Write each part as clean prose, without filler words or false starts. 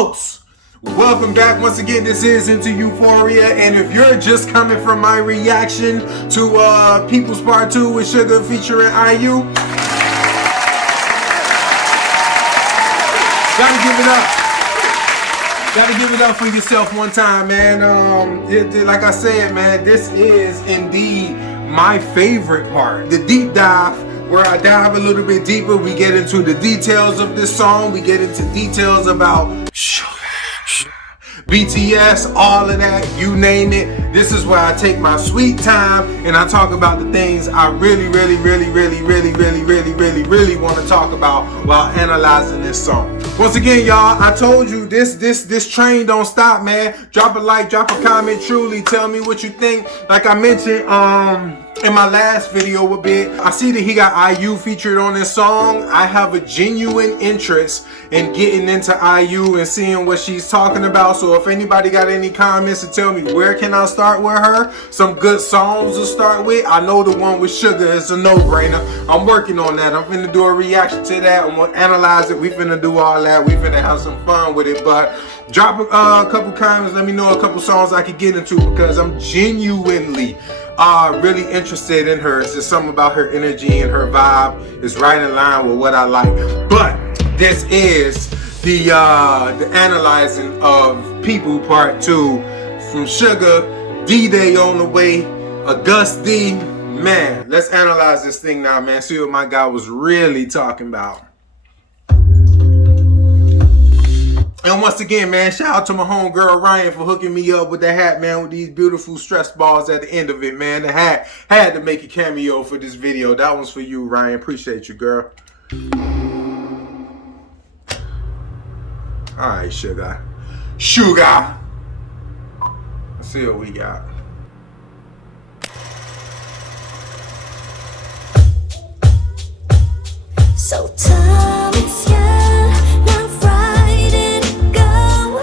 folks, welcome back once again. This is Into Euphoria, and if you're just coming from my reaction to People's Part 2 with SUGA featuring IU, gotta give it up. Gotta give it up for yourself one time, man. Like I said, man, this is indeed my favorite part. The deep dive, where I dive a little bit deeper. We get into the details of this song. We get into details about BTS, all of that, you name it. This is where I take my sweet time and I talk about the things I really want to talk about while analyzing this song. Once again, y'all, I told you this train don't stop, man. Drop a like, drop a comment, truly tell me what you think. Like I mentioned in my last video a bit, I see that he got IU featured on this song. I have a genuine interest in getting into IU and seeing what she's talking about. So if anybody got any comments to tell me where can I start with her, some good songs to start with, I know the one with SUGA is a no-brainer. I'm working on that. I'm finna do a reaction to that. I'm gonna analyze it. We finna do all that. We finna have some fun with it. But drop a couple comments. Let me know a couple songs I could get into, because I'm genuinely really interested in her. It's just something about her energy and her vibe is right in line with what I like. But this is the analyzing of People Part 2 from SUGA. D-Day on the way, August D. Man, let's analyze this thing now, man. See what my guy was really talking about. And once again, man, shout out to my homegirl Ryan for hooking me up with the hat, man, with these beautiful stress balls at the end of it, man. The hat had to make a cameo for this video. That one's for you, Ryan. Appreciate you, girl. All right, SUGA. Let's see what we got. So time is young, not Friday to go.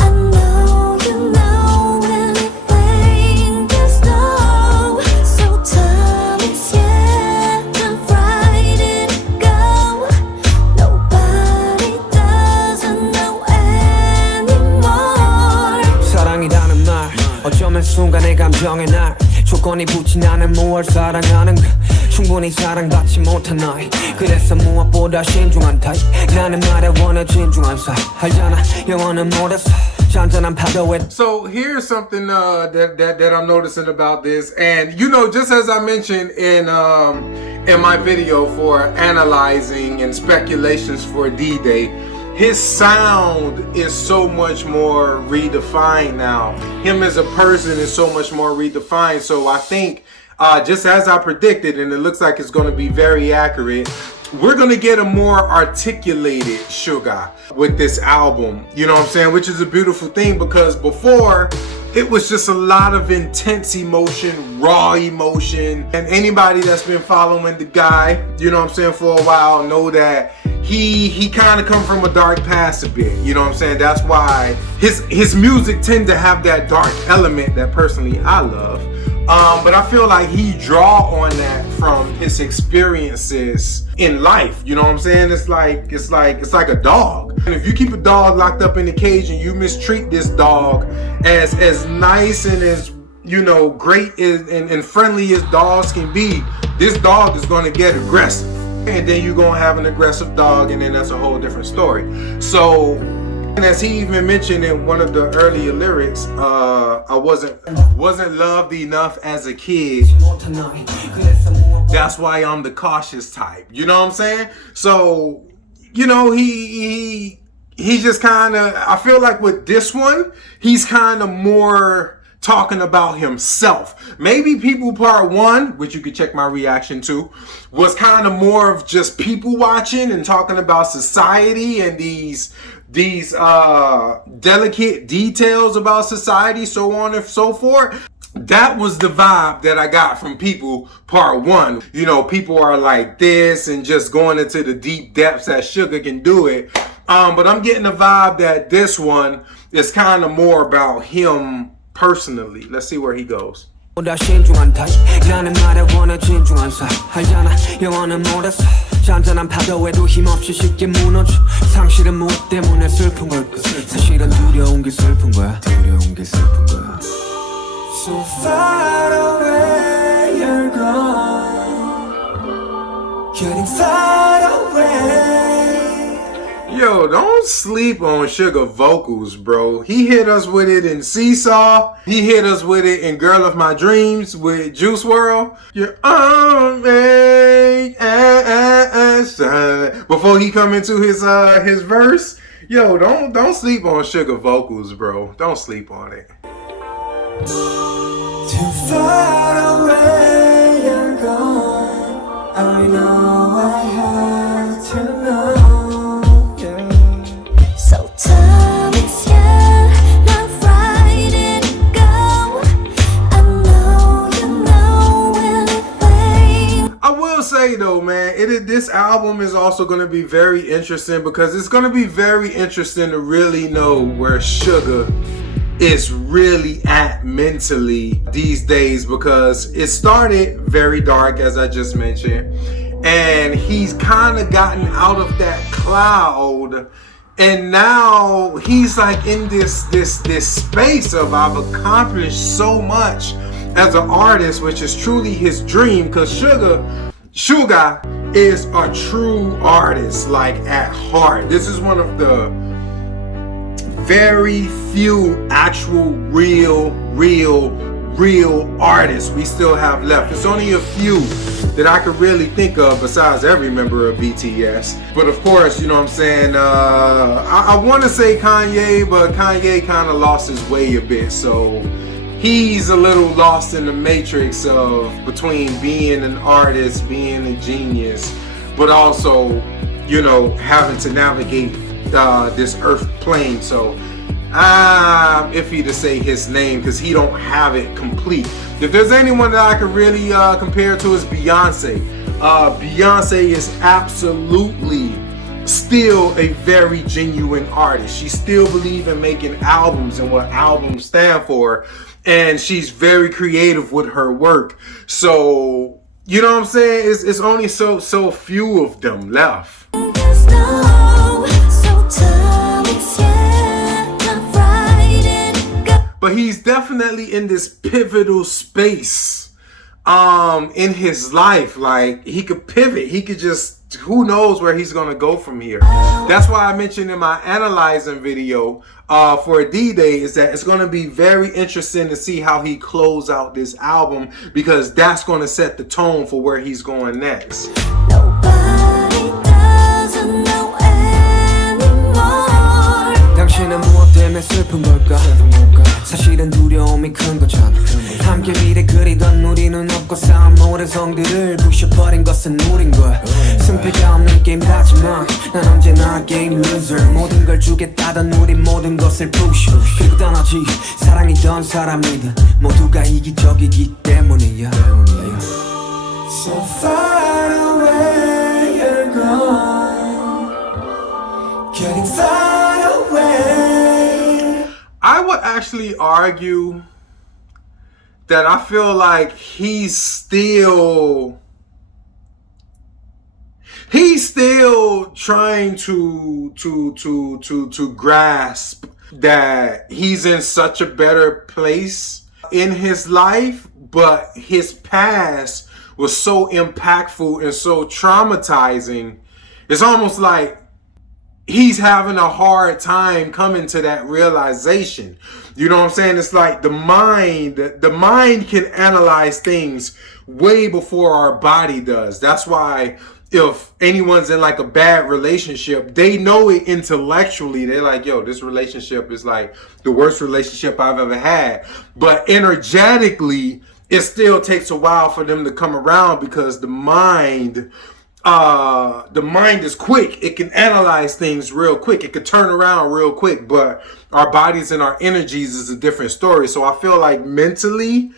I know you know anything there's no. So time is young, not Friday to go. Nobody doesn't know anymore. 사랑이라는 말 어쩌면 순간의 감정의 날 조건이 붙인 나는 무얼 사랑하는가 충분히 사랑받지 못한 나이 그래서 무엇보다 신중한 타입 나는 말에 원해 진중한 사이 알잖아 영원은 못했어 잔잔한 파도에. So here's something that I'm noticing about this, and you know, just as I mentioned in my video for analyzing and speculations for D-Day, his sound is so much more redefined now. Him as a person is so much more redefined. So I think just as I predicted, and it looks like it's going to be very accurate, we're going to get a more articulated SUGA with this album. You know what I'm saying? Which is a beautiful thing, because before it was just a lot of intense emotion, raw emotion. And anybody that's been following the guy, you know what I'm saying, for a while know that he kind of come from a dark past a bit. You know what I'm saying? That's why his music tend to have that dark element that personally I love. But I feel like he draw on that from his experiences in life. You know what I'm saying? It's like a dog. And if you keep a dog locked up in a cage and you mistreat this dog as nice and as, you know, great and friendly as dogs can be, this dog is going to get aggressive. And then you're going to have an aggressive dog, and then that's a whole different story. So, and as he even mentioned in one of the earlier lyrics, I wasn't loved enough as a kid. That's why I'm the cautious type. You know what I'm saying? So, you know, he just kind of, I feel like with this one, he's kind of more talking about himself. Maybe People Part 1, which you could check my reaction to, was kind of more of just people watching and talking about society and these delicate details about society, so on and so forth. That was the vibe that I got from People Part 1. You know, people are like this and just going into the deep depths that SUGA can do it. But I'm getting the vibe that this one is kind of more about him personally. Let's see where he goes. 잔잔한 파도에도 힘없이 쉽게 무너져. 상실은 무엇 때문에 슬픈 걸까? 사실은 두려운 게 슬픈 거야. 두려운 게 슬픈 거야. So far away you're gone, getting far away. Yo, don't sleep on Suga vocals, bro. He hit us with it in Seesaw. He hit us with it in Girl of My Dreams with Juice WRLD. You're on me. Before he come into his verse. Yo, don't sleep on Suga vocals, bro. Don't sleep on it. Too far away you're gone. I know I have to know. So time is yeah, not Friday to go. I know you know anything. I will say though, man, this album is also going to be very interesting because it's going to be very interesting to really know where Suga is really at mentally these days, because it started very dark, as I just mentioned, and he's kind of gotten out of that cloud. And now he's like in this space of I've accomplished so much as an artist, which is truly his dream. Because Suga is a true artist, like at heart. This is one of the very few actual real artists we still have left. It's only a few that I could really think of besides every member of BTS. But of course, you know what I'm saying, I want to say Kanye, but Kanye kind of lost his way a bit, so he's a little lost in the matrix of between being an artist, being a genius, but also, you know, having to navigate this earth plane. So I'm iffy to say his name because he don't have it complete. If there's anyone that I could really compare to, is Beyonce. Beyonce is absolutely still a very genuine artist. She still believes in making albums and what albums stand for, and she's very creative with her work. So you know what I'm saying? It's only so few of them left. But he's definitely in this pivotal space in his life. Like, he could pivot. He could just, who knows where he's going to go from here. That's why I mentioned in my analyzing video for D-Day is that it's going to be very interesting to see how he close out this album, because that's going to set the tone for where he's going next. Nobody doesn't know anymore. 당신은 무엇 때문에 슬픈 걸까? 사실은 두려움이 큰 거잖아. 함께 미래 그리던 우리는 없고 쌓은 모든 성들을 부셔버린 것은 우린 거야. 승패가 없는 게임이라지만 난 언제나 게임 loser. 모든 걸 주겠다던 우린 모든 것을 push. 그리고 떠나지. 사랑이던 사람이든 모두가 이기적이기 때문이야. So far away you're gone, getting far away. I would actually argue that I feel like he's still trying to grasp that he's in such a better place in his life, but his past was so impactful and so traumatizing. It's almost like he's having a hard time coming to that realization. You know what I'm saying? It's like the mind can analyze things way before our body does. That's why if anyone's in like a bad relationship, they know it intellectually. They're like, yo, this relationship is like the worst relationship I've ever had. But energetically, it still takes a while for them to come around, because the mind is quick. It can analyze things real quick. It can turn around real quick, but our bodies and our energies is a different story. So I feel like mentally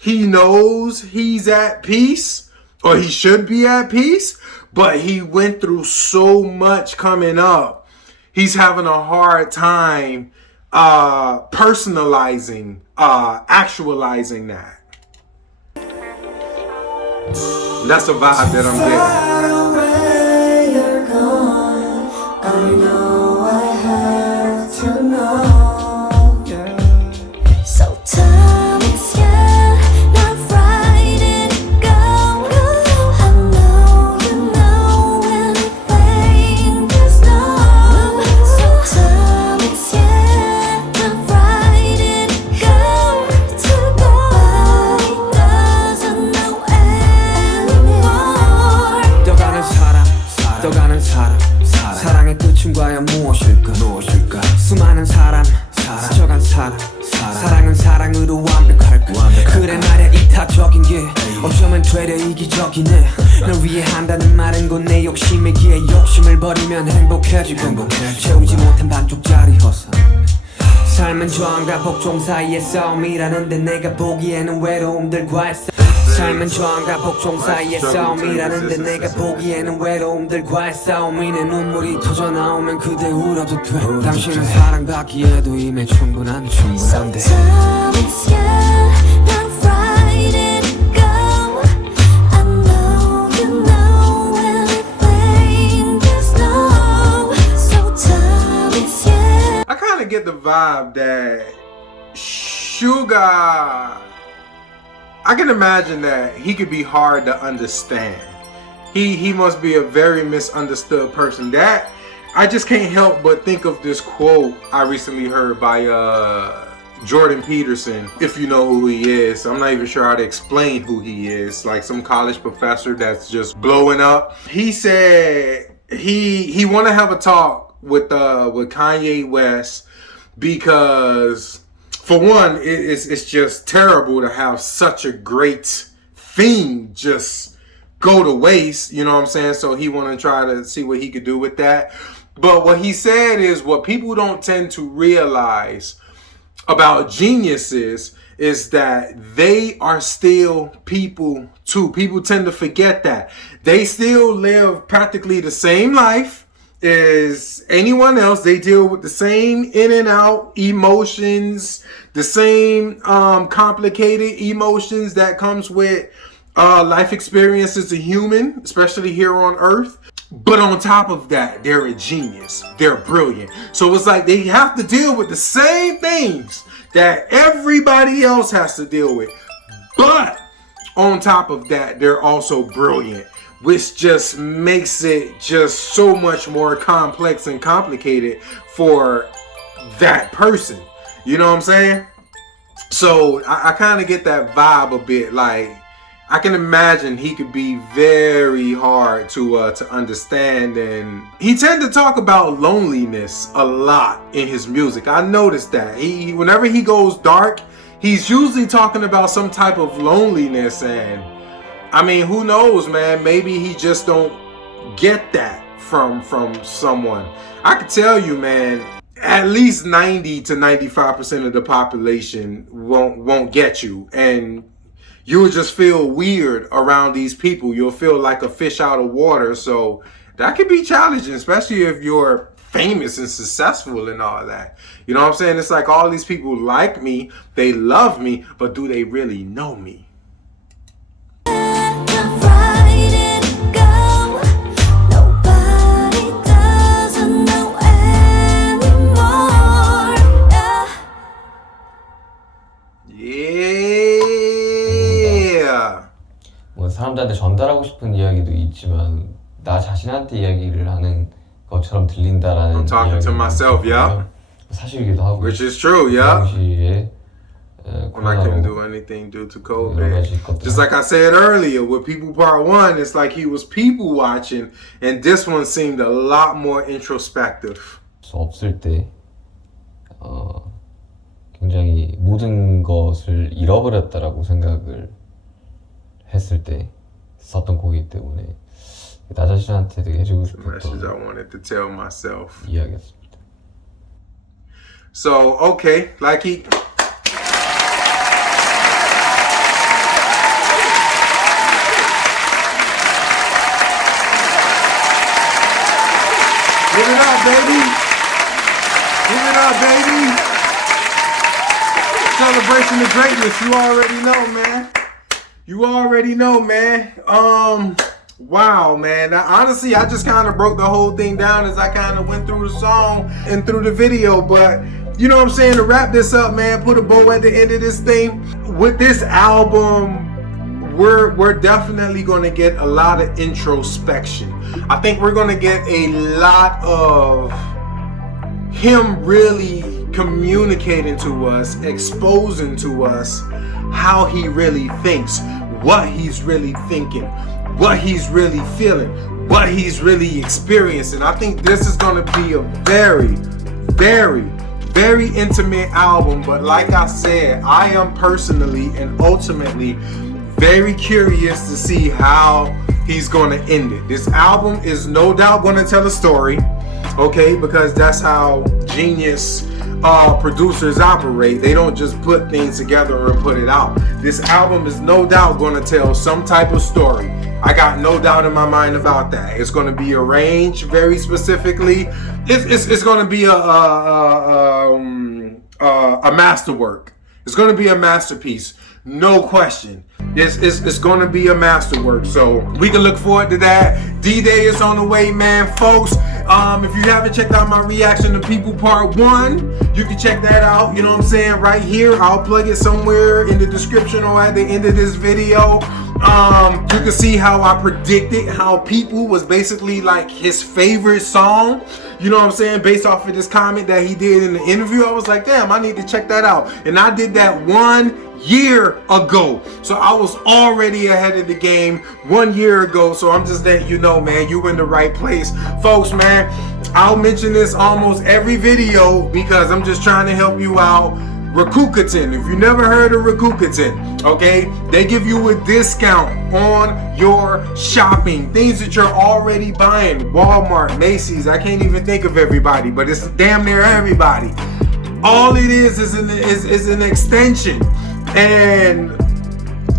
he knows he's at peace, or he should be at peace, but he went through so much coming up. He's having a hard time personalizing, actualizing that. That's a vibe that I'm getting. know I have to know. So tell me, yeah, not right and go. I know you know anything is no. So tell me, yeah, not right and go. Nobody doesn't know anymore. 떠가는 사람, 떠가는 사람, 사랑의 끝은 과연 무엇일까? 수많은 사람, 스쳐간 사람, 사랑은 사랑으로 완벽할까? 그래 말야 이타적인 게 어쩌면 되려 이기적이네. 널 위해 한다는 말은 곧 내 욕심이기에 욕심을 버리면 행복해지고 채우지 못한 반쪽짜리 허상. 삶은 저항과 복종 사이의 싸움이라는데 내가 보기에는 외로움들과의 삶은 저항과 복종 사이의 싸움이라는데 내가 보기에는 외로움들과의 싸움이네. 눈물이 터져 나오면 그대 울어도 돼. 당신은 사랑받기에도 이미 충분한데 Tell me, yeah, not right and go. I know you know anything is no. So tell me, yeah. I kind of get the vibe that SUGA, I can imagine that he could be hard to understand. He must be a very misunderstood person. That I just can't help but think of this quote I recently heard by Jordan Peterson. If you know who he is, I'm not even sure how to explain who he is. Like some college professor that's just blowing up. He said he want to have a talk with Kanye West because, for one, it's just terrible to have such a great thing just go to waste, you know what I'm saying? So he want to try to see what he could do with that. But what he said is what people don't tend to realize about geniuses is that they are still people too. People tend to forget that. They still live practically the same life as anyone else. They deal with the same in and out emotions, the same complicated emotions that comes with life experience as a human, especially here on Earth. But on top of that, they're a genius. They're brilliant. So it's like they have to deal with the same things that everybody else has to deal with. But on top of that, they're also brilliant, which just makes it just so much more complex and complicated for that person. You know what I'm saying? So I kind of get that vibe a bit. Like, I can imagine he could be very hard to understand, and he tend to talk about loneliness a lot in his music. I noticed that whenever he goes dark, he's usually talking about some type of loneliness. And I mean, who knows, man? Maybe he just don't get that from someone. I can tell you, man, at least 90 to 95% of the population won't get you, and you'll just feel weird around these people. You'll feel like a fish out of water. So that could be challenging, especially if you're famous and successful and all that. You know what I'm saying? It's like all these people like me, they love me, but do they really know me? 뭐 사람들한테 전달하고 싶은 이야기도 있지만 나 자신한테 이야기를 하는 것처럼 들린다라는 I'm talking to myself, yeah. 사실이기도 하고. Which is true, yeah. 당시에 when I couldn't do anything due to COVID. Just like I said earlier, with People Part 1, it's like he was people watching, and this one seemed a lot more introspective. 없을 때 굉장히 모든 것을 잃어버렸다라고 생각을 했을 때 썼던 곡이기 때문에 나 자신한테 되게 해주고 The message I wanted to tell myself. 이야기였습니다. So, okay, like he... Give it up, baby. Give it up, baby. Celebration of greatness. You already know, man. You already know, man. Wow, man. Now, honestly, I just kind of broke the whole thing down as I kind of went through the song and through the video. But you know what I'm saying? To wrap this up, man, put a bow at the end of this thing. With this album, we're definitely going to get a lot of introspection. I think we're going to get a lot of him really communicating to us, exposing to us how he really thinks, what he's really thinking, what he's really feeling, what he's really experiencing. I think this is going to be a very, very, very intimate album. But like I said, I am personally and ultimately very curious to see how he's going to end it. This album is no doubt going to tell a story, okay, because that's how genius producers operate. They don't just put things together and put it out. This album is no doubt going to tell some type of story. I got no doubt in my mind about that. It's going to be arranged very specifically. It's going to be a masterwork. It's going to be a masterpiece, no question. It's going to be a masterwork. So we can look forward to that. D-Day is on the way, man, folks. If you haven't checked out my reaction to People Part 1, you can check that out, you know what I'm saying, right here. I'll plug it somewhere in the description or at the end of this video. You can see how I predicted how People was basically like his favorite song, you know what I'm saying, based off of this comment that he did in the interview. I was like, damn, I need to check that out. And I did that 1 year ago. So I was already ahead of the game 1 year ago. So I'm just letting you know, man, you in the right place. Folks, man, I'll mention this almost every video because I'm just trying to help you out. Rakuten, if you never heard of Rakuten, okay, they give you a discount on your shopping, things that you're already buying. Walmart, Macy's, I can't even think of everybody, but it's damn near everybody. All it is an extension, and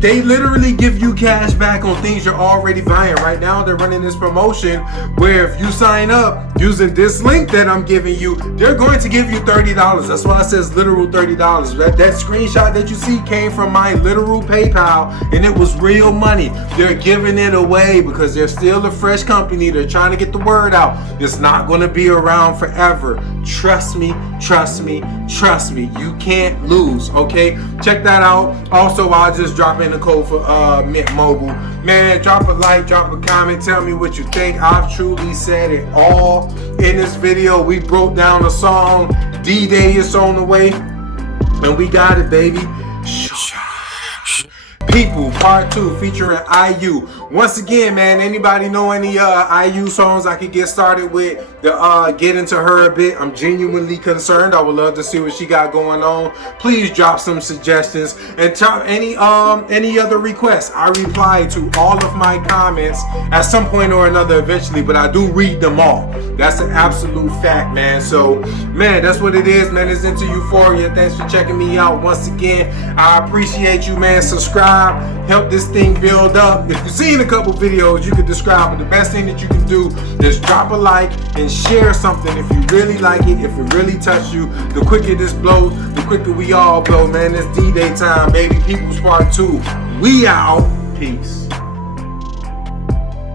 they literally give you cash back on things you're already buying. Right now, they're running this promotion where if you sign up using this link that I'm giving you, they're going to give you $30. That's why it says literal $30. That screenshot that you see came from my literal PayPal, and it was real money. They're giving it away because they're still a fresh company. They're trying to get the word out. It's not going to be around forever. Trust me, trust me, trust me. You can't lose, okay? Check that out. Also, I'll just drop in the code for Mint Mobile. Man, drop a like, drop a comment, tell me what you think. I've truly said it all in this video. We broke down the song. D-Day is on the way, and we got it, baby. People Part 2 featuring IU. Once again, man, anybody know any IU songs I could get started with to get into her a bit? I'm genuinely concerned. I would love to see what she got going on. Please drop some suggestions and tell any other requests. I reply to all of my comments at some point or another eventually, but I do read them all. That's an absolute fact, man. So, man, that's what it is, man. It's into Euphoria. Thanks for checking me out once again. I appreciate you, man. Subscribe. Help this thing build up. If you've seen a couple videos, you can describe, but the best thing that you can do is drop a like and share something if you really like it, if it really touched you. The quicker this blows, the quicker we all blow, man. It's D-Day time, baby. People's Part 2. We out. Peace.